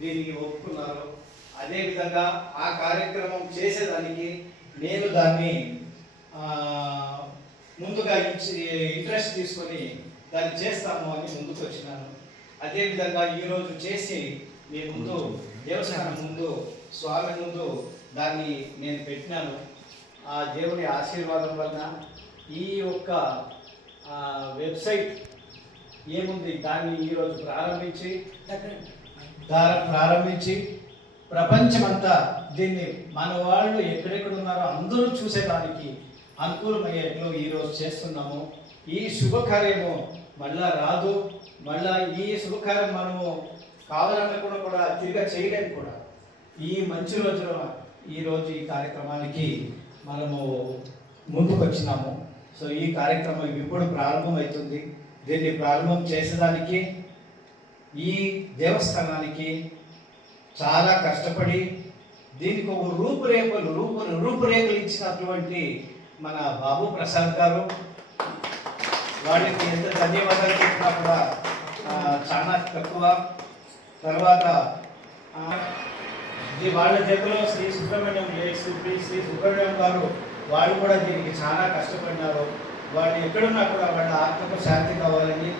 దీనికి ఒప్పుకున్నారు. అదేవిధంగా ఆ కార్యక్రమం చేసేదానికి నేను దాన్ని ముందుగా ఇంట్రెస్ట్ తీసుకొని దాన్ని చేస్తాము అని ముందుకు వచ్చినాను. అదేవిధంగా ఈరోజు చేసి మీ ముందు దేవస్థానం ముందు స్వామి ముందు దాన్ని నేను పెట్టినాను. ఆ దేవుని ఆశీర్వాదం వలన ఈ యొక్క వెబ్సైట్ ఏముంది దాన్ని ఈరోజు ప్రారంభించి ప్రపంచమంతా దీన్ని మన వాళ్ళు ఎక్కడెక్కడ ఉన్నారో అందరూ చూసేదానికి అనుకూలమయ్యేట్లు ఈరోజు చేస్తున్నాము. ఈ శుభకార్యము మళ్ళా రాదు. మళ్ళా ఈ శుభకార్యం మనము కావాలన్నా కూడా తిరిగా చేయలేము కూడా. ఈ మంచి రోజున ఈరోజు ఈ కార్యక్రమానికి మనము ముందుకు వచ్చినాము. సో ఈ కార్యక్రమం ఇప్పుడు ప్రారంభమవుతుంది. దీన్ని ప్రారంభం చేసేదానికి ఈ దేవస్థానానికి చాలా కష్టపడి దీనికి ఒక రూపురేఖలు ఇచ్చినటువంటి మన బాబు ప్రసాద్ గారు, వాడికి ఎంత ధన్యవాదాలు చెప్పినా కూడా చాలా తక్కువ. తర్వాత వాళ్ళ చేతిలో శ్రీ సుబ్రహ్మణ్యం గారు వాళ్ళు కూడా దీనికి చాలా కష్టపడినారు. వాళ్ళు ఎక్కడున్నా కూడా వాళ్ళ ఆత్మకు శాంతి కావాలని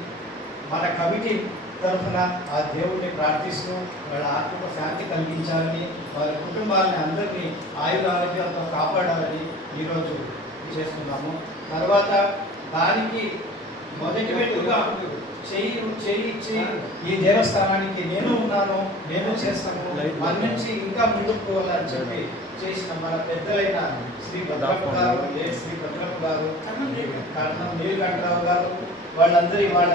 మన కమిటీ తరఫున ఆ దేవుడిని ప్రార్థిస్తూ వాళ్ళ ఆత్మకు శాంతి కలిగించాలని, వాళ్ళ కుటుంబాలని అందరినీ ఆయురారోగ్యాలతో కాపాడాలని ఈరోజు చేస్తున్నాము. తర్వాత దానికి మొదటి మెట్టుగా చేయి ఈ దేవస్థానానికి నేను ఉన్నాను, నేను చేస్తాను, మన నుంచి ఇంకా ముందుకు పోవాలని చెప్పి చేసిన మన పెద్దలైన శ్రీ భద్రప్ప గారు, కర్ణం నీలకంఠరావు గారు, వాళ్ళ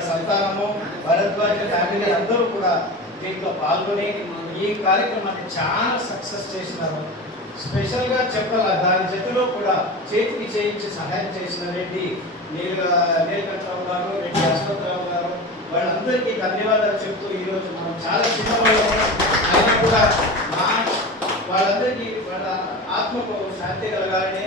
సంతానము, భరద్వాజ ఫ్యామిలీ అందరూ కూడా దీంట్లో పాల్గొని ఈ కార్యక్రమాన్ని చాలా సక్సెస్ చేసినారు. స్పెషల్గా చెప్పాలి, దాని జట్టులో కూడా చేతికి చేయించి సహాయం చేసిన రెడ్డి నీలకంఠరావు గారు, రెడ్డి అశ్వత్థరావు గారు, వాళ్ళందరికీ ధన్యవాదాలు చెప్తూ ఈరోజు మనం చాలా చిన్నవాళ్ళు అయినా కూడా వాళ్ళందరికీ వాళ్ళ ఆత్మకు శాంతి కలగాలని,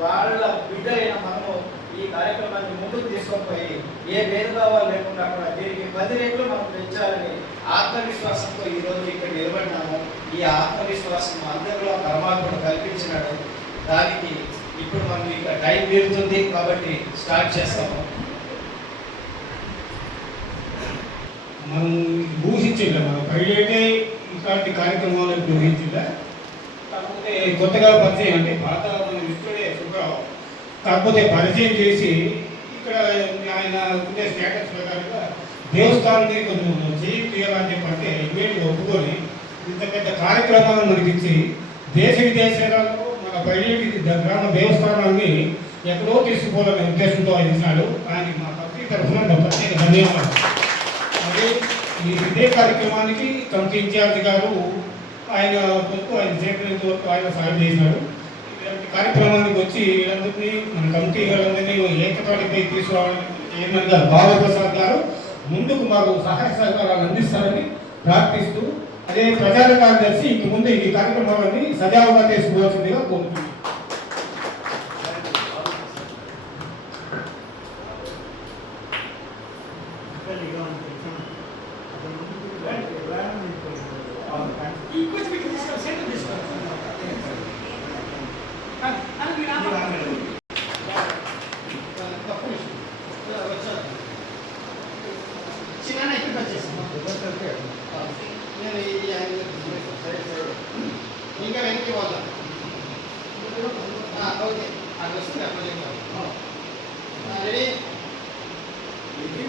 వాళ్ళ బిడ్డలైన మనము ఈ కార్యక్రమాన్ని ముందుకు తీసుకొని పోయి ఏ భేదభావాలు లేకుండా కూడా దీనికి 10 రెట్లు మనం పెంచాలని ఆత్మవిశ్వాసంతో ఈరోజు ఇక్కడ నిలబడినాము. ఈ ఆత్మవిశ్వాసం అందరిలో పరమాత్ముడు కల్పించినాడు. దానికి ఇప్పుడు మనం ఇక్కడ టైం తీరుతుంది కాబట్టి స్టార్ట్ చేస్తాము. మనం ఊహించిందా, మనం పైలటే ఇలాంటి కార్యక్రమాలు ఇప్పుడు ఊహించిందా. కాకపోతే కొత్తగా పరిచయం అంటే పాత మన మిత్రుడే సుబ్రావు, కాకపోతే పరిచయం చేసి ఇక్కడ ఆయన ఉండే స్టేటస్ ప్రకారంగా దేవస్థానాన్ని కొంచెం చేయాలని చెప్పంటే ఇమీడియట్గా ఒప్పుకొని ఇంత పెద్ద కార్యక్రమాలను మనకిచ్చి దేశ విదేశాలలో మన పైలటి గ్రామ దేవస్థానాన్ని ఎక్కడో తీసుకుపోవాలనే ఉద్దేశంతో ఆయన ఇచ్చినాడు. ఆయనకి మా కమిటీ తరఫున ప్రత్యేక ధన్యవాదాలు. అదే ఇదే కార్యక్రమానికి కమిటీ ఇన్ఛార్జ్ గారు ఆయన సేకరించే వరకు ఆయన సాయం చేసినాడు. ఇలాంటి కార్యక్రమానికి వచ్చి వీళ్ళందరినీ మన కమిటీ వాళ్ళందరినీ ఏకతాటిపై తీసుకోవాలని చైర్మన్ గారు బాలప్రసాద్ గారు ముందుకు మాకు సహాయ సహకారాలు అందిస్తారని ప్రార్థిస్తూ, అదే ప్రచార కార్యదర్శి ఇంక ముందు ఈ కార్యక్రమాలన్నీ సజావుగా తీసుకోవాల్సిందిగా కోరుతున్నాను. ఇంకా వెనక్కి వాళ్ళ ఓకే అది వస్తుంది రెడీ. Ini